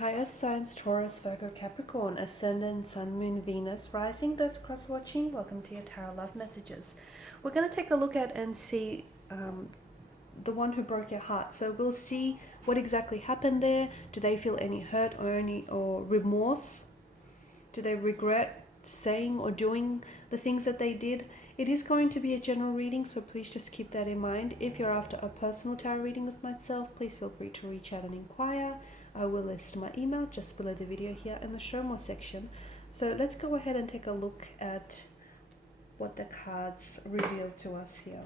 Hi Earth Signs, Taurus, Virgo, Capricorn, Ascendant, Sun, Moon, Venus, Rising, those cross-watching, welcome to your Tarot Love Messages. We're going to take a look at and see the one who broke your heart. So we'll see what exactly happened there. Do they feel any hurt or remorse? Do they regret saying or doing the things that they did? It is going to be a general reading, so please just keep that in mind. If you're after a personal tarot reading with myself, please feel free to reach out and inquire. I will list my email just below the video here in the show more section. So let's go ahead and take a look at what the cards reveal to us here.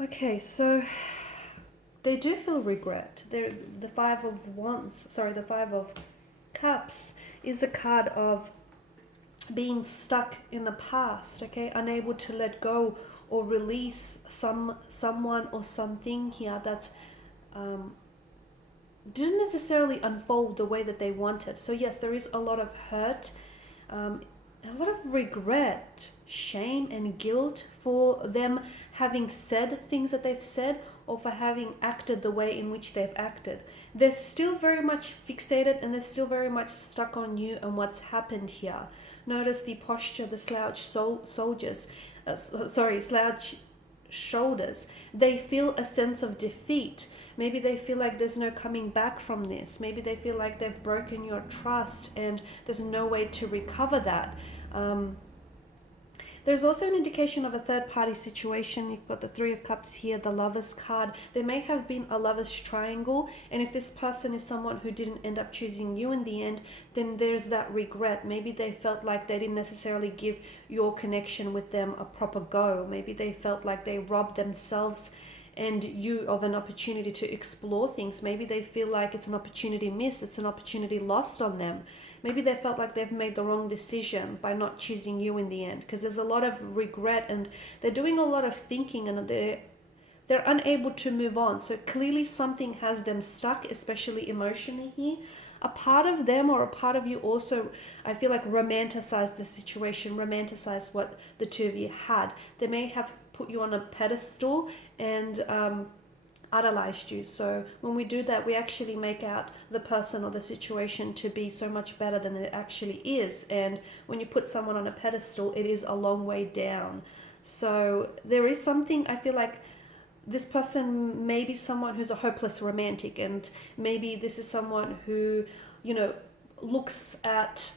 Okay, so they do feel regret. The Five of Cups is a card of being stuck in the past, okay, unable to let go or release someone or something here that's didn't necessarily unfold the way that they wanted. So yes, there is a lot of hurt, a lot of regret, shame and guilt for them having said things that they've said or for having acted the way in which they've acted. They're still very much fixated and they're still very much stuck on you and what's happened here. Notice the posture, the slouch shoulders. They feel a sense of defeat. Maybe they feel like there's no coming back from this. Maybe they feel like they've broken your trust and there's no way to recover that. There's also an indication of a third-party situation. You've got the Three of Cups here, the Lovers card. There may have been a Lovers triangle, and if this person is someone who didn't end up choosing you in the end, then there's that regret. Maybe they felt like they didn't necessarily give your connection with them a proper go. Maybe they felt like they robbed themselves and you of an opportunity to explore things. Maybe they feel like it's an opportunity missed, it's an opportunity lost on them. Maybe they felt like they've made the wrong decision by not choosing you in the end, because there's a lot of regret and they're doing a lot of thinking and they're unable to move on. So clearly something has them stuck, especially emotionally here. A part of them or a part of you also, I feel like, romanticized the situation, romanticized what the two of you had. They may have put you on a pedestal and idolized you. So when we do that, we actually make out the person or the situation to be so much better than it actually is. And when you put someone on a pedestal, it is a long way down. So there is something, I feel like this person may be someone who's a hopeless romantic, and maybe this is someone who, looks at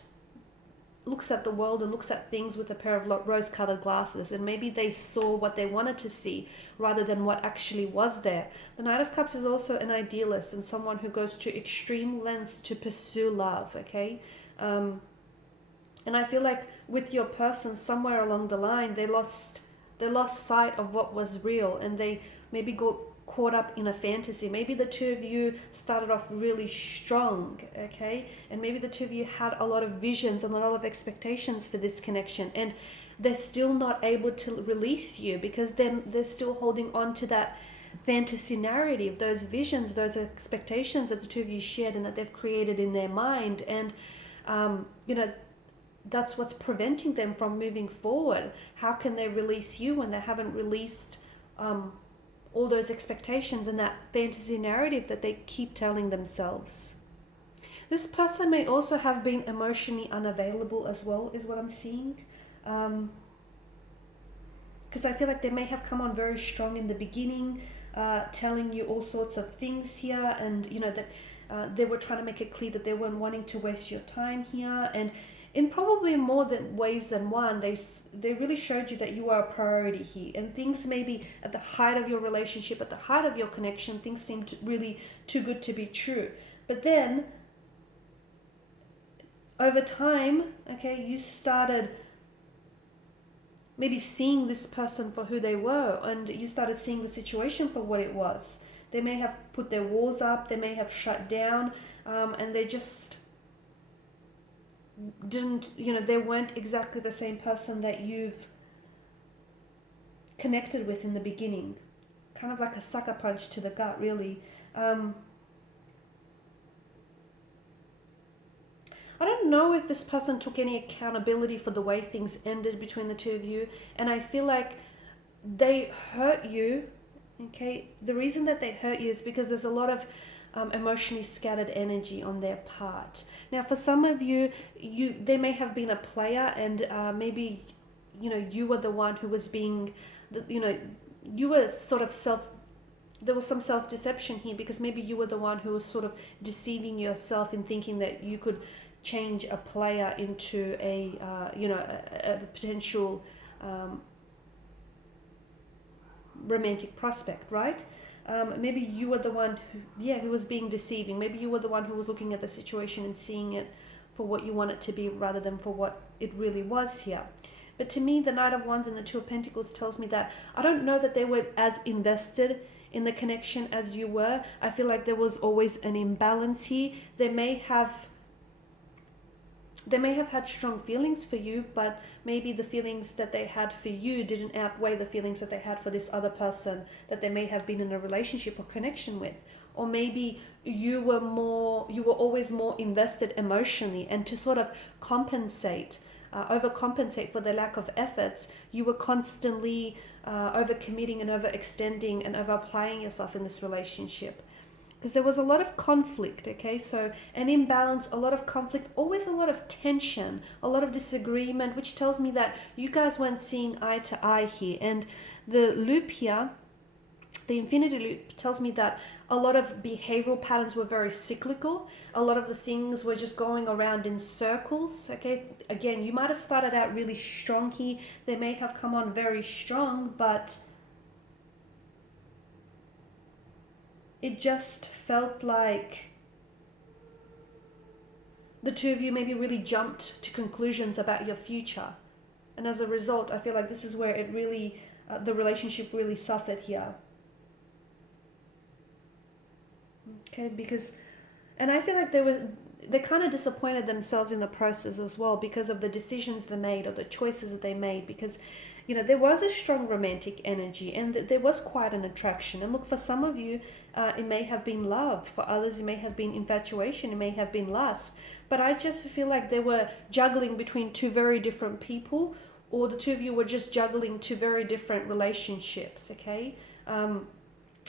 the world and looks at things with a pair of rose-colored glasses, and maybe they saw what they wanted to see rather than what actually was there. The Knight of Cups is also an idealist and someone who goes to extreme lengths to pursue love, okay? And I feel like with your person, somewhere along the line, they lost sight of what was real, and they maybe got caught up in a fantasy. Maybe the two of you started off really strong, okay? And maybe the two of you had a lot of visions and a lot of expectations for this connection, and they're still not able to release you because then they're still holding on to that fantasy narrative, those visions, those expectations that the two of you shared and that they've created in their mind. And, that's what's preventing them from moving forward. How can they release you when they haven't released all those expectations and that fantasy narrative that they keep telling themselves? This person may also have been emotionally unavailable as well, is what I'm seeing. Because I feel like they may have come on very strong in the beginning, telling you all sorts of things here, and that they were trying to make it clear that they weren't wanting to waste your time here, and in probably more ways than one, they really showed you that you are a priority here, and things maybe at the height of your relationship, at the height of your connection, things seemed really too good to be true. But then over time, okay, you started maybe seeing this person for who they were, and you started seeing the situation for what it was. They may have put their walls up, they may have shut down, and they just didn't, they weren't exactly the same person that you've connected with in the beginning. Kind of like a sucker punch to the gut, really. I don't know if this person took any accountability for the way things ended between the two of you, and I feel like they hurt you. Okay, the reason that they hurt you is because there's a lot of emotionally scattered energy on their part. Now, for some of you, they may have been a player, and maybe you were the one who was being, you were sort of there was some self-deception here, because maybe you were the one who was sort of deceiving yourself in thinking that you could change a player into a potential romantic prospect, right? Maybe you were the one who was being deceiving. Maybe you were the one who was looking at the situation and seeing it for what you want it to be rather than for what it really was here. But to me, the Knight of Wands and the Two of Pentacles tells me that I don't know that they were as invested in the connection as you were. I feel like there was always an imbalance here. They may have had strong feelings for you, but maybe the feelings that they had for you didn't outweigh the feelings that they had for this other person that they may have been in a relationship or connection with. Or maybe you were always more invested emotionally, and to sort of compensate, overcompensate for the lack of efforts, you were constantly overcommitting and overextending and over applying yourself in this relationship. Because there was a lot of conflict, okay? So an imbalance, a lot of conflict, always a lot of tension, a lot of disagreement, which tells me that you guys weren't seeing eye to eye here. And the loop here, the infinity loop, tells me that a lot of behavioral patterns were very cyclical. A lot of the things were just going around in circles, okay? Again, you might have started out really strong here. They may have come on very strong, but it just felt like the two of you maybe really jumped to conclusions about your future. And as a result, I feel like this is where it really, the relationship really suffered here. Okay, and I feel like they kind of disappointed themselves in the process as well, because of the decisions they made or the choices that they made, because there was a strong romantic energy, and there was quite an attraction. And look, for some of you, it may have been love. For others, it may have been infatuation. It may have been lust. But I just feel like they were juggling between two very different people, or the two of you were just juggling two very different relationships, okay?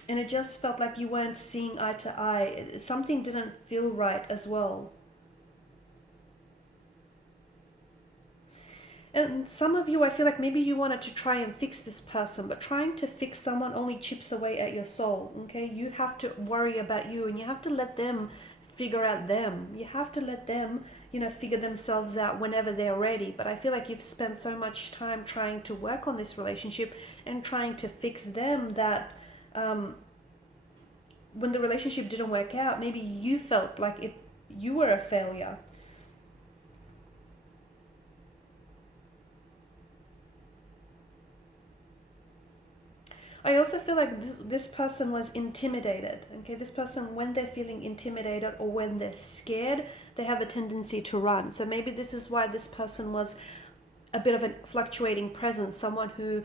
And it just felt like you weren't seeing eye to eye. Something didn't feel right as well. And some of you, I feel like maybe you wanted to try and fix this person, but trying to fix someone only chips away at your soul, okay? You have to worry about you, and you have to let them figure out them. You have to let them, figure themselves out whenever they're ready. But I feel like you've spent so much time trying to work on this relationship and trying to fix them that when the relationship didn't work out, maybe you felt like you were a failure. I also feel like this person was intimidated. Okay, this person, when they're feeling intimidated or when they're scared, they have a tendency to run. So maybe this is why this person was a bit of a fluctuating presence, someone who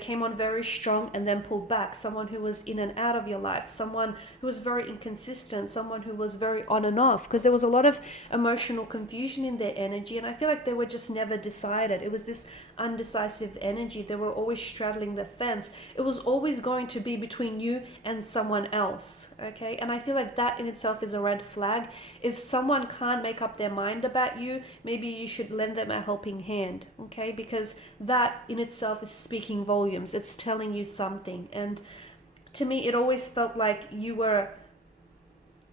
came on very strong and then pulled back, someone who was in and out of your life, someone who was very inconsistent, someone who was very on and off, because there was a lot of emotional confusion in their energy, and I feel like they were just never decided. It was this undecisive energy. They were always straddling the fence. It was always going to be between you and someone else, okay? And I feel like that in itself is a red flag. If someone can't make up their mind about you, maybe you should lend them a helping hand, okay? Because that in itself is speaking volumes. It's telling you something. And to me, it always felt like you were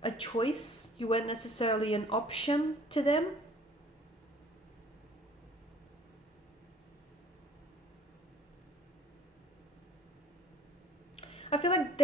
a choice. You weren't necessarily an option to them. I feel like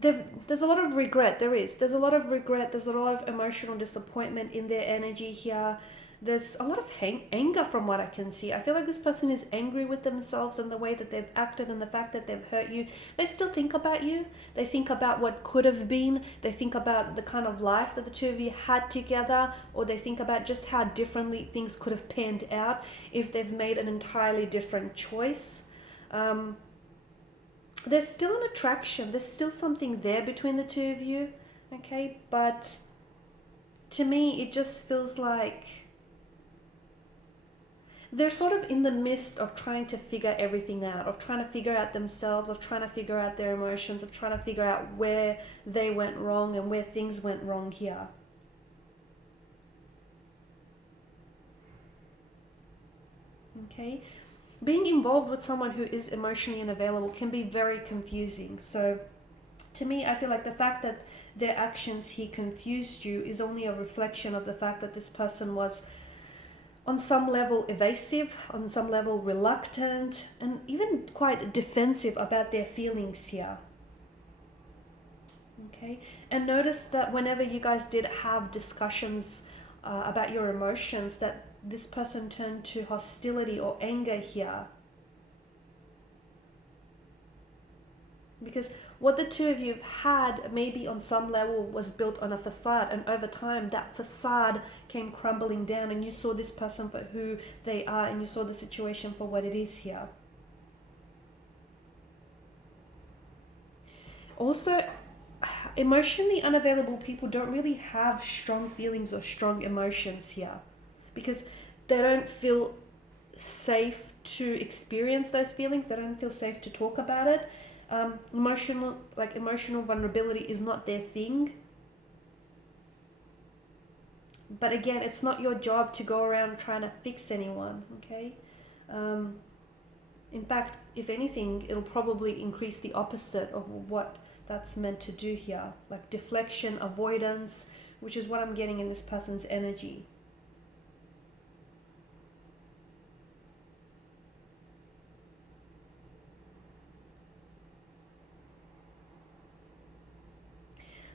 there's a lot of regret. There's a lot of regret. There's a lot of emotional disappointment in their energy here. There's a lot of anger from what I can see. I feel like this person is angry with themselves and the way that they've acted and the fact that they've hurt you. They still think about you. They think about what could have been. They think about the kind of life that the two of you had together, or they think about just how differently things could have panned out if they've made an entirely different choice. There's still an attraction. There's still something there between the two of you, okay? But to me, it just feels like they're sort of in the midst of trying to figure everything out, of trying to figure out themselves, of trying to figure out their emotions, of trying to figure out where they went wrong and where things went wrong here. Okay? Being involved with someone who is emotionally unavailable can be very confusing. So to me, I feel like the fact that their actions here confused you is only a reflection of the fact that this person was on some level evasive, on some level reluctant, and even quite defensive about their feelings here. Okay? And notice that whenever you guys did have discussions about your emotions, that this person turned to hostility or anger here. Because what the two of you have had, maybe on some level, was built on a facade, and over time that facade came crumbling down, and you saw this person for who they are, and you saw the situation for what it is here. Also, emotionally unavailable people don't really have strong feelings or strong emotions here, because they don't feel safe to experience those feelings. They don't feel safe to talk about it. Emotional vulnerability is not their thing. But again, it's not your job to go around trying to fix anyone, okay? In fact, if anything, it'll probably increase the opposite of what that's meant to do here. Like deflection, avoidance, which is what I'm getting in this person's energy.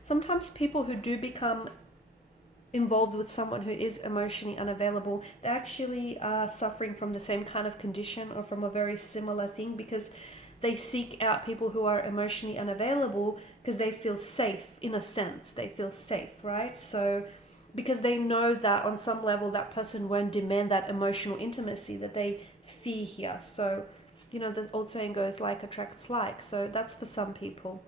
Sometimes people who do become involved with someone who is emotionally unavailable, they actually are suffering from the same kind of condition or from a very similar thing, because they seek out people who are emotionally unavailable because they feel safe. In a sense, they feel safe, right? So because they know that on some level that person won't demand that emotional intimacy that they fear here. So, the old saying goes, like attracts like. So that's for some people.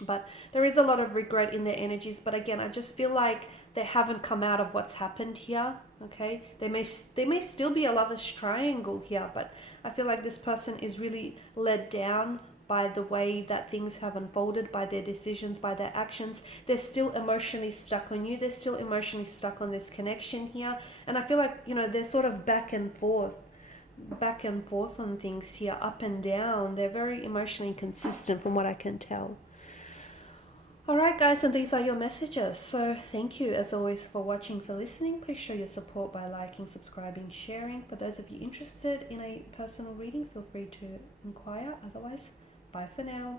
But there is a lot of regret in their energies. But again, I just feel like they haven't come out of what's happened here. Okay, they may still be a lover's triangle here, but I feel like this person is really let down by the way that things have unfolded, by their decisions, by their actions. They're still emotionally stuck on you. They're still emotionally stuck on this connection here. And I feel like, they're sort of back and forth on things here, up and down. They're very emotionally inconsistent from what I can tell. Alright guys, and these are your messages. So thank you as always for watching, for listening. Please show your support by liking, subscribing, sharing. For those of you interested in a personal reading, feel free to inquire. Otherwise, bye for now.